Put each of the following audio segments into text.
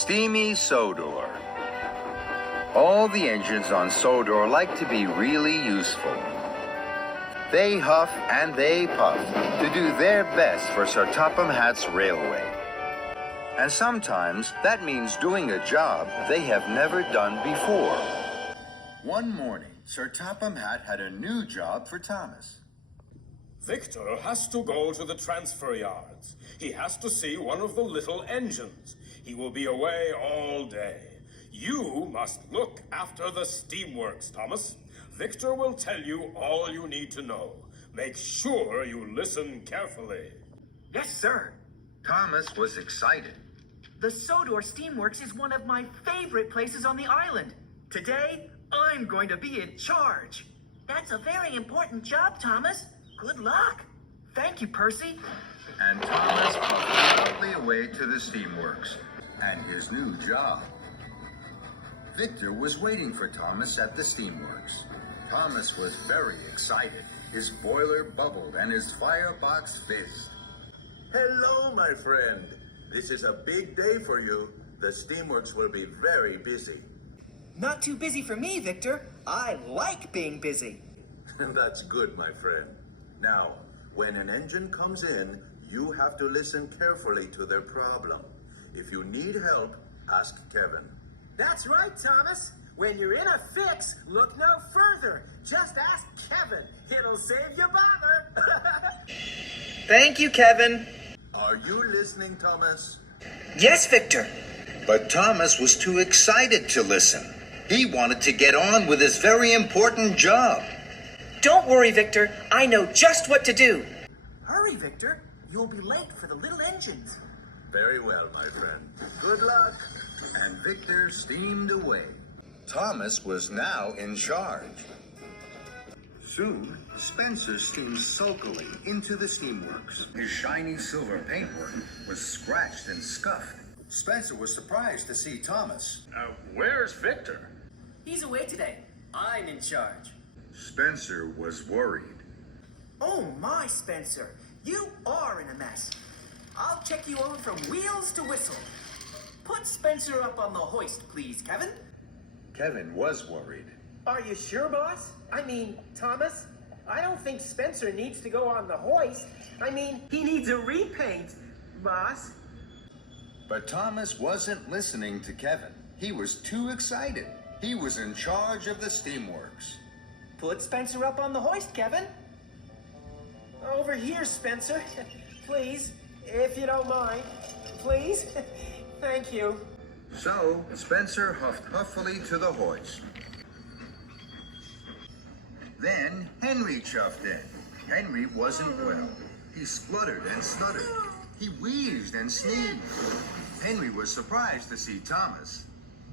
Steamy Sodor. All the engines on Sodor like to be really useful. They huff and they puff to do their best for Sir Topham Hatt's railway. And sometimes that means doing a job they have never done before. One morning, Sir Topham Hatt had a new job for Thomas. Victor has to go to the transfer yards. He has to see one of the little engines. He will be away all day. You must look after the steamworks, Thomas. Victor will tell you all you need to know. Make sure you listen carefully. Yes, sir. Thomas was excited. The Sodor Steamworks is one of my favorite places on the island. Today, I'm going to be in charge. That's a very important job, Thomas. Good luck. Thank you, Percy. And Thomas walked proudly away to the steamworks and his new job. Victor was waiting for Thomas at the steamworks. Thomas was very excited. His boiler bubbled and his firebox fizzed. Hello, my friend. This is a big day for you. The steamworks will be very busy. Not too busy for me, Victor. I like being busy. That's good, my friend. Now, when an engine comes in, you have to listen carefully to their problem. If you need help, ask Kevin. That's right, Thomas. When you're in a fix, look no further. Just ask Kevin. It'll save you bother. Thank you, Kevin. Are you listening, Thomas? Yes, Victor. But Thomas was too excited to listen. He wanted to get on with his very important job. Don't worry, Victor. I know just what to do. Hurry, Victor. You'll be late for the little engines. Very well, my friend. Good luck. And Victor steamed away. Thomas was now in charge. Soon, Spencer steamed sulkily into the steamworks. His shiny silver paintwork was scratched and scuffed. Spencer was surprised to see Thomas. Where's Victor? He's away today. I'm in charge. Spencer was worried. Oh my, Spencer. You are in a mess. I'll check you over from wheels to whistle. Put Spencer up on the hoist, please, Kevin. Kevin was worried. Are you sure, boss? I mean, Thomas? I don't think Spencer needs to go on the hoist. I mean, he needs a repaint, boss. But Thomas wasn't listening to Kevin. He was too excited. He was in charge of the steamworks. Put Spencer up on the hoist, Kevin. Over here, Spencer. Please, if you don't mind. Please. Thank you. So, Spencer huffed huffily to the hoist. Then, Henry chuffed in. Henry wasn't well. He spluttered and stuttered. He wheezed and sneezed. Henry was surprised to see Thomas.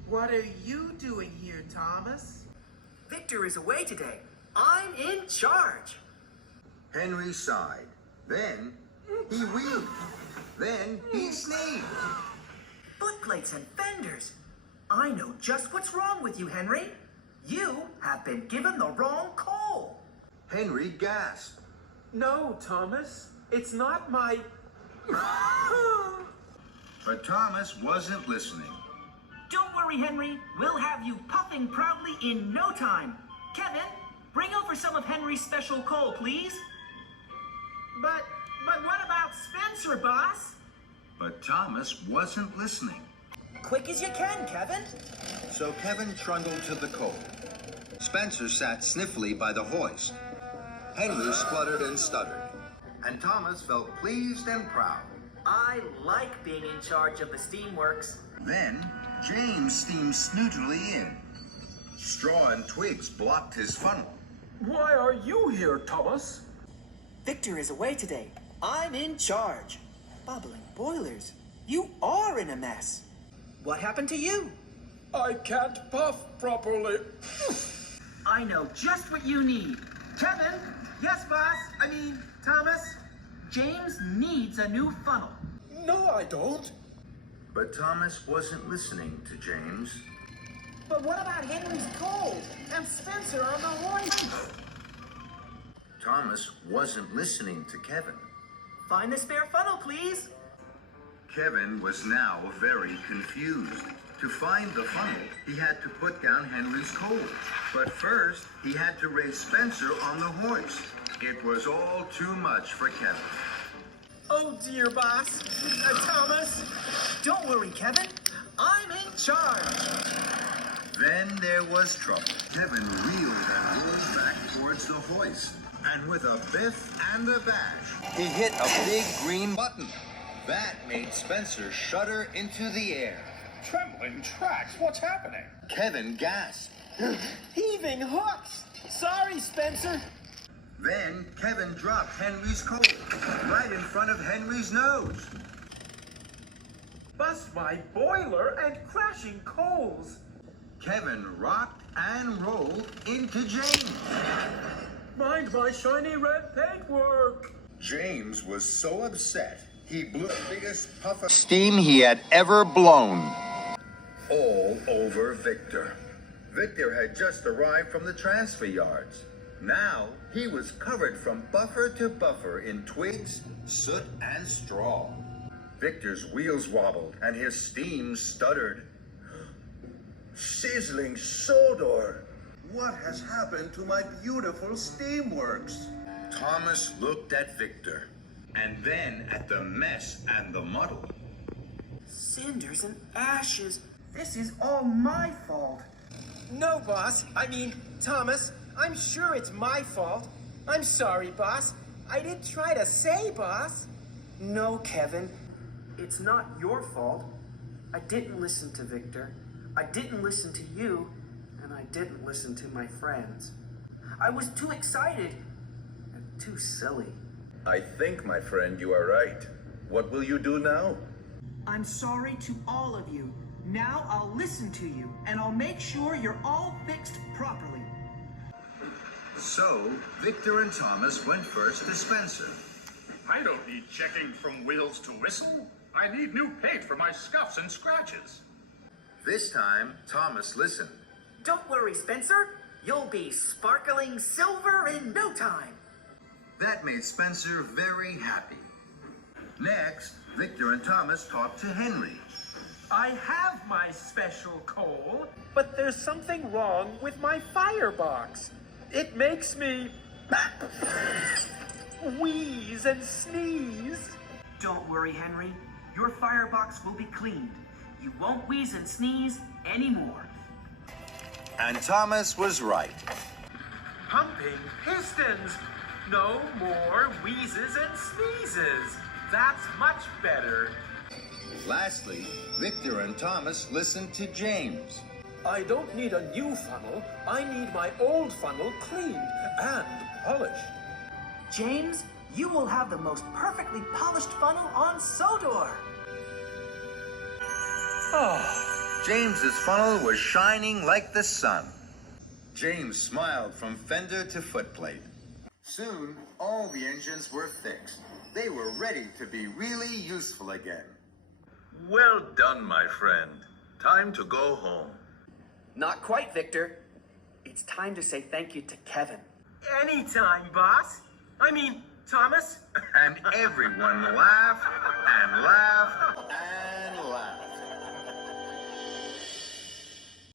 What are you doing here, Thomas? Victor is away today. I'm in charge. Henry sighed. Then, he wheezed. Then, he sneezed. Foot plates and fenders. I know just what's wrong with you, Henry. You have been given the wrong coal. Henry gasped. No, Thomas. It's not my... But Thomas wasn't listening. Don't worry, Henry. We'll have you puffing proudly in no time. Kevin, bring over some of Henry's special coal, please. But what about Spencer, boss? But Thomas wasn't listening. Quick as you can, Kevin. So Kevin trundled to the coal. Spencer sat sniffly by the hoist. Henry spluttered and stuttered. And Thomas felt pleased and proud. I like being in charge of the steamworks. Then James steamed snootily in. Straw and twigs blocked his funnel. Why are you here, Thomas? Victor is away today. I'm in charge. Bubbling boilers. You are in a mess. What happened to you? I can't puff properly. I know just what you need. Kevin? Yes, boss. I mean, Thomas? James needs a new funnel. No, I don't. But Thomas wasn't listening to James. But what about Henry's coal and Spencer on the hoist? Thomas wasn't listening to Kevin. Find the spare funnel, please. Kevin was now very confused. To find the funnel, he had to put down Henry's coal. But first, he had to raise Spencer on the hoist. It was all too much for Kevin. Oh dear, boss. Thomas. Don't worry, Kevin. I'm in charge. Then there was trouble. Kevin reeled and rolled back towards the hoist. And with a biff and a bash, he hit a big green button. That made Spencer shudder into the air. Trembling tracks, what's happening? Kevin gasped. Heaving hooks. Sorry, Spencer. Then Kevin dropped Henry's coal right in front of Henry's nose. Bust my boiler and crashing coals. Kevin rocked and rolled into James. Mind my shiny red paintwork. James was so upset, he blew the biggest puff of steam he had ever blown. All over Victor. Victor had just arrived from the transfer yards. Now he was covered from buffer to buffer in twigs, soot, and straw. Victor's wheels wobbled and his steam stuttered. Sizzling Sodor! What has happened to my beautiful steamworks? Thomas looked at Victor, and then at the mess and the muddle. Cinders and ashes. This is all my fault. No, boss. I mean, Thomas, I'm sure it's my fault. I'm sorry, boss. I did try to say, boss. No, Kevin. It's not your fault. I didn't listen to Victor. I didn't listen to you. And I didn't listen to my friends. I was too excited and too silly. I think, my friend, you are right. What will you do now? I'm sorry to all of you. Now I'll listen to you, and I'll make sure you're all fixed properly. So, Victor and Thomas went first to Spencer. I don't need checking from wheels to whistle. I need new paint for my scuffs and scratches. This time, Thomas listened. Don't worry, Spencer. You'll be sparkling silver in no time. That made Spencer very happy. Next, Victor and Thomas talked to Henry. I have my special coal, but there's something wrong with my firebox. It makes me wheeze and sneeze. Don't worry, Henry. Your firebox will be cleaned. You won't wheeze and sneeze anymore. And Thomas was right. Pumping pistons. No more wheezes and sneezes. That's much better. Lastly, Victor and Thomas listened to James. I don't need a new funnel. I need my old funnel cleaned and polished. James, you will have the most perfectly polished funnel on Sodor. Oh, James's funnel was shining like the sun. James smiled from fender to footplate. Soon, all the engines were fixed. They were ready to be really useful again. Well done, my friend. Time to go home. Not quite, Victor. It's time to say thank you to Kevin. Anytime, boss. I mean, Thomas. And everyone laughed and laughed and laughed.